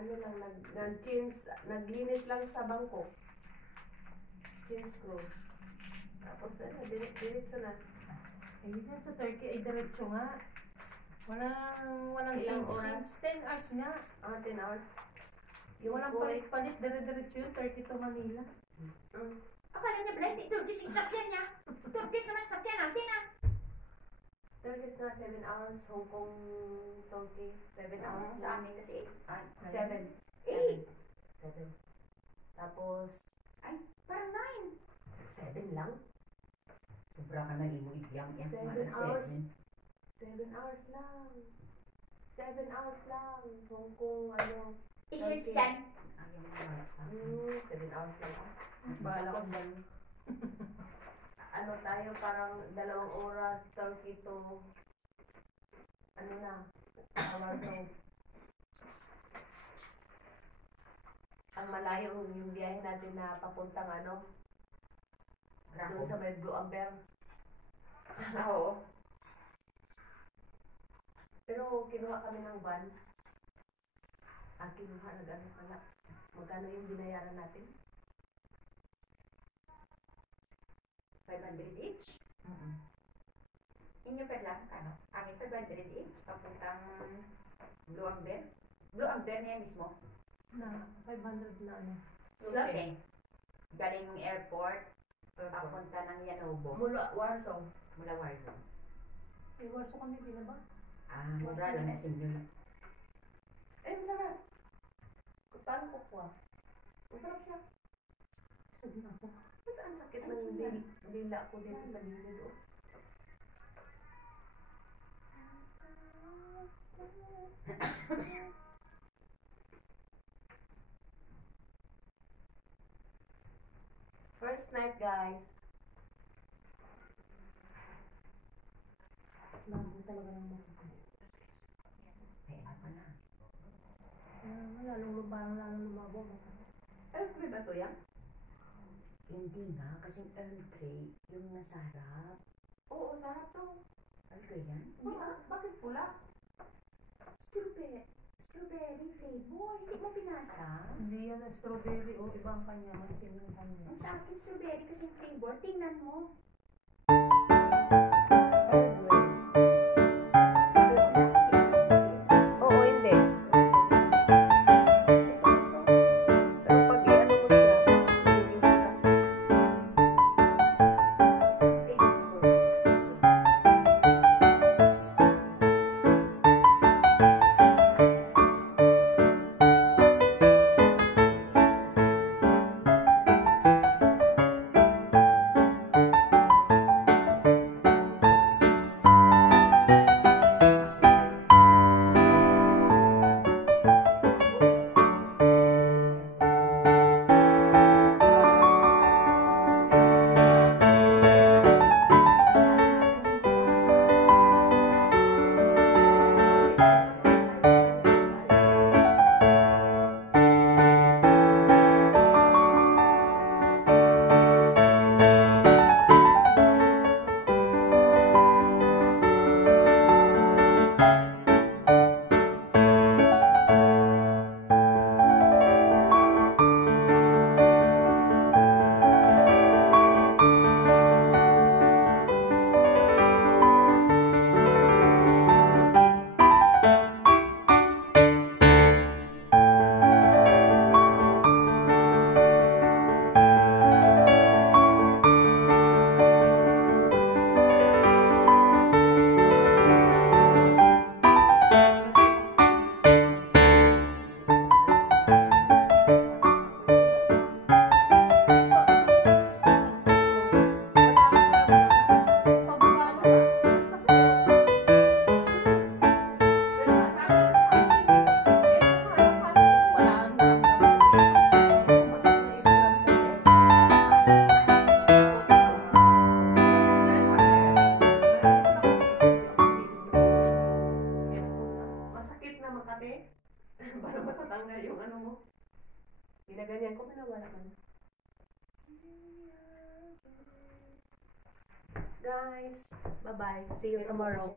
ano lang, naglinis lang sa bangko. Chin screw. Tapos ano, diretso na. Eh, yun sa Turkey ay diretso nga. Walang Ilang change. oras? 10 hours nga. 10 hours. Yung walang palit, dire-diretso yun, Turkey to Manila. Akala niya pala, hindi Turkish yung sakyan niya. Turkish naman sakyan natin ah. Turkish na 7 hours. Hong Kong, Turkey, 7 hours. Sa amin kasi 7. 8. 7. Tapos, Ay, parang 9. 7 lang? Sobra ka na imo ibiyang yan. 7 hours. 7 hours lang. 7 hours lang. Hong Kong, ano. I-search Okay. dyan. 7 hours lang. Bahala ko ba? Ano tayo, parang 2 oras, Turkey to, ano na, Warsaw. Ang malayo yung biyahe natin na papuntang ano, doon sa may Blue Amber. Oo. Pero kinuha kami ng van. Kinuha, nag-ano pala. Magkano yung binayaran natin? 500 each. Inyo pa lang, ano? Amin 500 each. Papuntang Blue Amber. Blue Amber niya mismo. Na, 500 na ano. Slote. Galing airport. Papunta ng Yanobo. Mula Warsaw. Mula Warsaw. Eh, Warsaw kami, di na ba? Mura lang na sinyo. Masarap. Paano ko kuha? Masarap siya. Sabi na ako. Ba't ang sakit ng dila ko dito sa gilid o? First night, guys. Labo talaga ng mga ko. Kaya pa na. Lalong lumabo. Earth Grey ba ito yan? Hindi nga, kasi Earl Grey, yung nasa harap. Oo, sarap to. Earl Grey yan? Hindi bakit pula? Strawberry flavor. Hindi mo pinasa? Hindi yan, strawberry o ibang kanya. Mantin yung kanya. Ang sa akin, strawberry kasi flavor. Tingnan mo. Oo, hindi. Pero pag i-ano mo siya, magiging pula. Para matatanggal yung ano mo. Ginaganyan ko, nawala man. Guys, bye-bye. See you tomorrow.